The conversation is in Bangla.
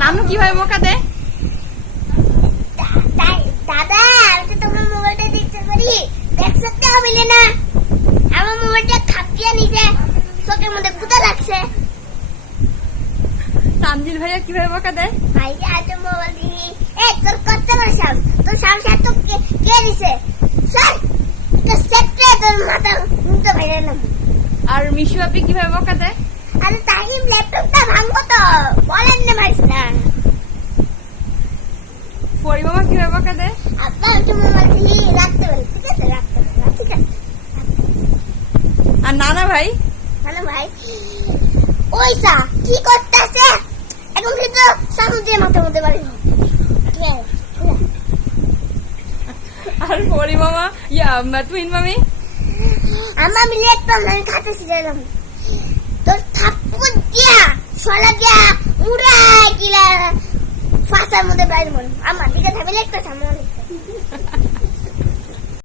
নানু কিভাবে বকা দেয়? দাদা আমি তো তোমার মোবাইলটা দেখতে পারি, দেখছো তো মিলে না, আমার মোবাইলটা খাপিয়ে নিছে, চোখের মধ্যে গুঁতা লাগছে। তানজিল ভাইয়া কিভাবে বকা দেয়? ভাই আজ মোবাইল দিই, এই তোর কত বড় সাহস, তোর সাহস এত কে দিছে, স্যার তো সেক্টরে তোর মাথা মুন্তো বাইরে না। আর মিশু আপনি কিভাবে বকা দেয়? আরে তাহিম ল্যাপটপটা ভাঙবো তো, বলেন না ভাই স্যার। পরিমামা কিভাবে বকা দেয়? আপনার একটু মোবাইল দিলি রাখতে পারি, ঠিক আছে রাখতে পারি, ঠিক আছে। আর নানা ভাই? হ্যালো ভাই, ওইটা কি করতেছে এখন, কিন্তু সমুদ্রের মাথার মধ্যে বাড়ি। আর পরিমামা টুইন মামি? আমার মিলে একটা আমি খাতেছি গেলাম, তোর থাপ্পড় দিয়া সলা দিয়া উড়াই গিলা ফাঁসার মধ্যে বাইরে মন আমার, ঠিক আছে মিলে একটা সামনে